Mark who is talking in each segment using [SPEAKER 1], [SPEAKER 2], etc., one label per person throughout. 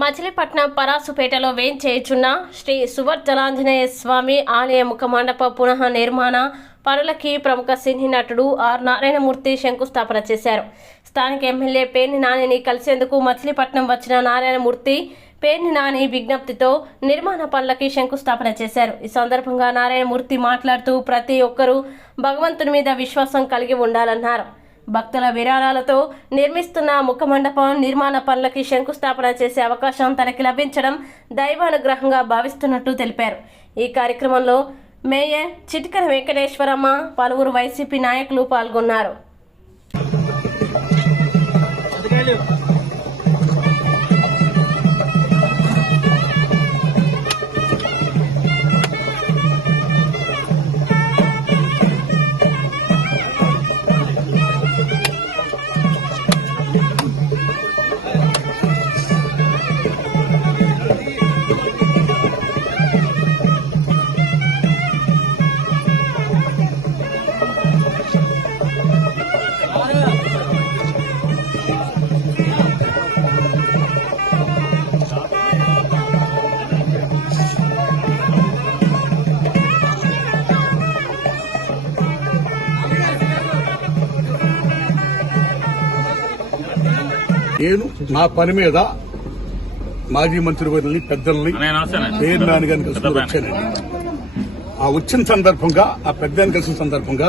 [SPEAKER 1] మచిలీపట్నం పరాసుపేటలో వేంచేయుచున్న శ్రీ సువర్జలాంజనేయ స్వామి ఆలయ ముఖమండప పునః నిర్మాణ పనులకి ప్రముఖ సినీ నటుడు ఆర్ నారాయణమూర్తి శంకుస్థాపన చేశారు. స్థానిక ఎమ్మెల్యే పేర్ని నానిని కలిసేందుకు మచిలీపట్నం వచ్చిన నారాయణమూర్తి పేర్ని నాని విజ్ఞప్తితో నిర్మాణ పనులకి శంకుస్థాపన చేశారు. ఈ సందర్భంగా నారాయణమూర్తి మాట్లాడుతూ ప్రతి ఒక్కరూ భగవంతుని మీద విశ్వాసం కలిగి ఉండాలన్నారు. భక్తుల విరాళాలతో నిర్మిస్తున్న ముఖమండపం నిర్మాణ పనులకి శంకుస్థాపన చేసే అవకాశం తనకి లభించడం దైవానుగ్రహంగా భావిస్తున్నట్టు తెలిపారు. ఈ కార్యక్రమంలో మేయర్ చిటికర వెంకటేశ్వరమ్మ పలువురు వైసీపీ నాయకులు పాల్గొన్నారు.
[SPEAKER 2] నేను నా పని మీద మాజీ మంత్రి పెద్దల్ని. పేరు గారిని కలుసుకుని వచ్చానండి. ఆ వచ్చిన సందర్భంగా ఆ పెద్దని కలిసిన సందర్భంగా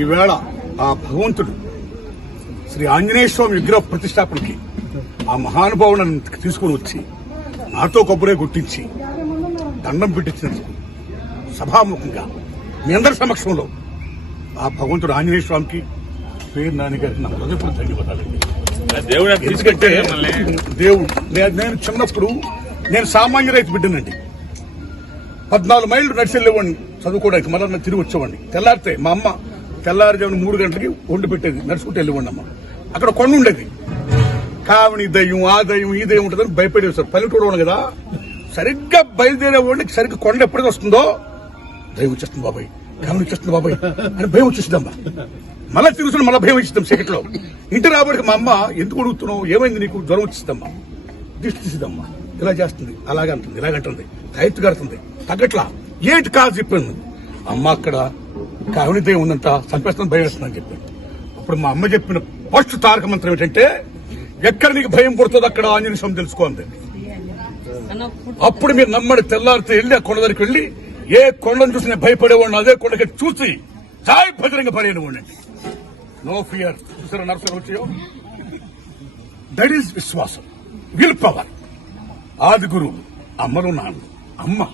[SPEAKER 2] ఈవేళ ఆ భగవంతుడు శ్రీ ఆంజనేయ స్వామి విగ్రహ ప్రతిష్టాపనకి ఆ మహానుభావులను తీసుకుని వచ్చి నాతో కొబ్బరే గుట్టించి దండం పెట్టించినందుకు సభాముఖంగా మీ అందరి సమక్షంలో ఆ భగవంతుడు ఆంజనేయ స్వామికి పేరు నాని గారికి నా హృదయపూర్వక ధన్యవాదాలండి. దేవుడు తీసుకెళ్తే దేవుడు. నేను చిన్నప్పుడు నేను సామాన్య రైతు బిడ్డనండి. పద్నాలుగు మైళ్ళు నడిచెళ్ళేవాడిని చదువుకోవడానికి. మళ్ళీ నేను తిరిగి వచ్చేవాడిని. తెల్లారితే మా అమ్మ తెల్లారుజామున మూడు గంటలకి వండి పెట్టేది. నడుచుకుంటూ వెళ్ళేవాడిని అమ్మ. అక్కడ కొండ ఉండేది. కావని దయ్యం ఆ దయ్యం ఈ దయ్యం ఉంటుందని భయపడేవి సార్. పల్లెటూరు కదా. సరిగ్గా బయలుదేరేవాడిని. సరిగ్గా కొండ ఎప్పటికి వస్తుందో దయ్యం వచ్చేస్తుంది బాబాయ్. కావని వచ్చేస్తుంది బాబాయ్. అని భయం వచ్చేసిందమ్మా. మళ్ళీ తిరుగుతున్న మళ్ళీ భయం వచ్చిందాం చీకట్లో ఇంటి రాబడికి మా అమ్మ ఎందుకు అడుగుతున్నావు? ఏమైంది నీకు? జ్వరం వచ్చిందమ్మా దిష్టి తీసిదమ్మా. ఇలా చేస్తుంది. అలాగంటుంది ఇలాగంటుంది రైతు కడుతుంది తగ్గట్లా. ఏంటి కాదు చెప్పింది అమ్మ అక్కడ కావనిదే ఉందంట. చంపేస్తాను భయం వేస్తుందని చెప్పాను. అప్పుడు మా అమ్మ చెప్పిన ఫస్ట్ తారక మంత్రం ఏంటంటే ఎక్కడ నీకు భయం పుడుతుందో అక్కడ ఆంజనేయ స్వామి తెలుసుకోండి అప్పుడు మీరు నమ్మడి తెల్లారితే వెళ్ళి ఆ కొండ దగ్గరికి వెళ్ళి ఏ కొండను చూసి నేను భయపడేవాడిని అదే కొండకి చూసి జాయ్ భద్రంగా పడేవాడిని నో ఫియర్ చూసారా నర్సలు వచ్చాయో? దట్ ఈస్ విశ్వాసం. విల్ పవర్ ఆది గురువు అమ్మలు నాన్న అమ్మ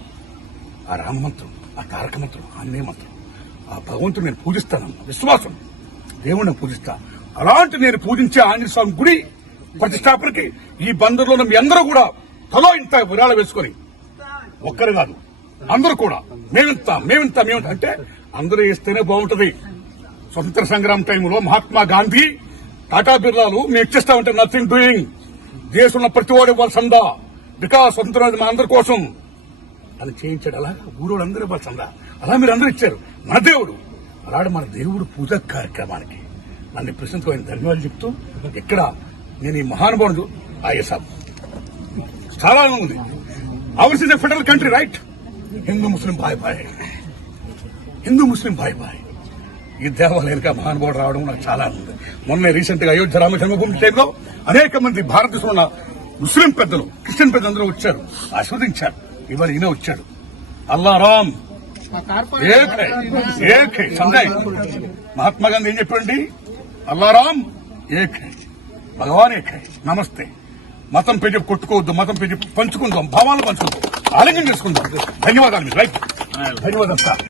[SPEAKER 2] ఆ రామమంత్రం ఆ తారక మంత్రం ఆంజనేయ మంత్రం. ఆ భగవంతుడు నేను పూజిస్తానమ్మ. విశ్వాసం. దేవుణ్ణి పూజిస్తా. అలాంటి నేను పూజించే ఆంజనేయ స్వామి గుడి ప్రతిష్టాపనకి ఈ బందర్లో మీ అందరూ కూడా తలో ఇంత విరాళ వేసుకొని ఒక్కరు కాదు అందరూ కూడా. మేమింత మేమింత మేమింత. అంటే అందరూ ఇస్తేనే బాగుంటది. స్వతంత్ర సంగ్రామ టైంలో మహాత్మా గాంధీ టాటా బిర్లాలు మేము ఇచ్చేస్తామంటే నథింగ్ డూయింగ్ దేశంలో ప్రతి వాడు ఇవ్వాల్సిందా బికాస్ స్వతంత్రం మా అందరి కోసం. అని చేయించాడు. అలా ఊరోడు అందరూ ఇవ్వాలి అలా మీరు అందరూ ఇచ్చారు. మన దేవుడు. అలాడు మన దేవుడు పూజ కార్యక్రమానికి. నన్ను ప్రశ్నించుకోని ధన్యవాదాలు చెప్తూ ఇక్కడ నేను ఈ మహానుభావుడు ఆయసాబ్ చాలా ఉంది. Ours is a federal country right Hindu Muslim bye bye. Hindu Muslim bye బాయ్. ఈ దేవాలయానికి ఆ మహానుభావుడు రావడం నాకు చాలా ఆనందం. మొన్న రీసెంట్గా అయోధ్య రామ జన్మభూమి టైంలో అనేక మంది భారతదేశంలో ఉన్న ముస్లిం పెద్దలు క్రిస్టియన్ పెద్దలందరూ వచ్చారు. ఆస్వాదించారు ఇవాళ ఈయన వచ్చాడు. అల్లా రామ్. మహాత్మా గాంధీ ఏం చెప్పండి అల్లా రామ్ ఏక్. భగవాన్ ఏక్. నమస్తే. మతం పేజీ కొట్టుకోవద్దు మతం పేజీ పంచుకుందాం భావాలు పంచుకుందాం. ఆలింగం చేసుకుందాం ధన్యవాదాలు మీకు రైట్. ధన్యవాదాలు సార్.